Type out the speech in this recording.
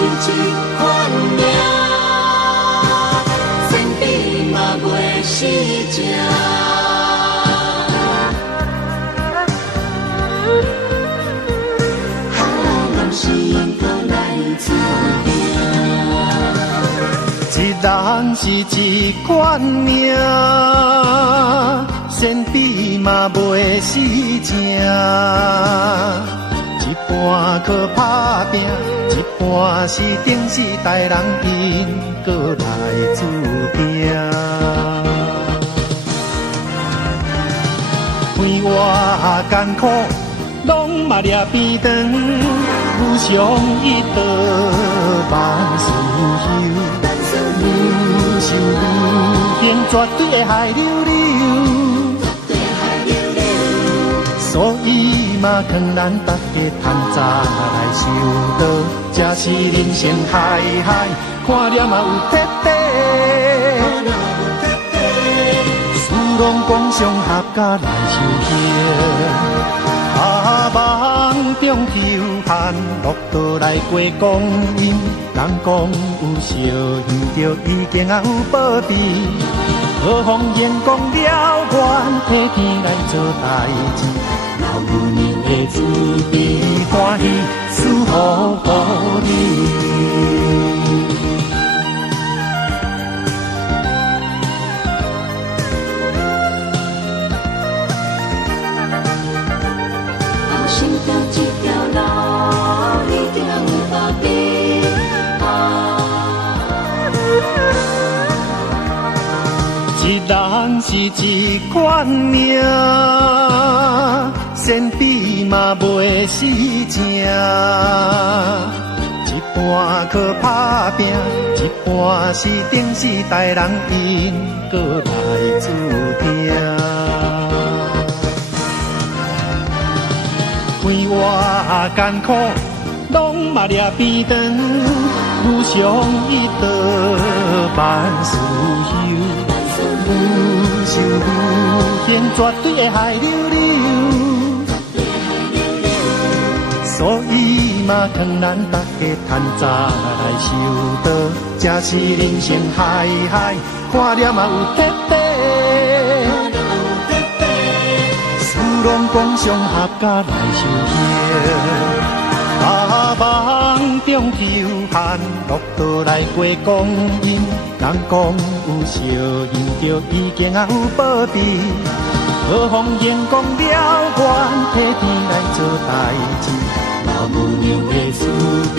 是一款命，千比嘛袂死正。人生搁来注定，一人是一款命，千比嘛袂死正。一半靠打拼，一半是顶世代人因搁来注定。生活艰苦，拢嘛掠边长，有伤伊倒万事休。愈受愈兴，绝对会害溜溜。所以嘛，劝咱大家趁早来修道，这是人生海海，看了嘛有铁底。事拢讲上合家来修行，梦中抽汗，落刀来过光阴。人讲有烧香着已经有保庇。何妨眼光了愿，替天来做代志，老牛年的慈悲欢喜，赐福予你。后生着这条路，一定有保庇。一人是一款命，千比嘛袂死正。一半靠打拼，一半是顶世代人因搁来注定。生活艰苦，拢嘛掠边长，愈伤伊倒万事休。愈受愈兴，绝对会害溜溜。所以嘛，劝咱大家趁早来修道，这是人生海海，看了嘛有铁底。事拢讲上合家来修行。梦中抽汗，落刀来过光阴。人讲有烧香着已经有保庇，何妨眼光了愿，替天来做代志，老母娘的慈悲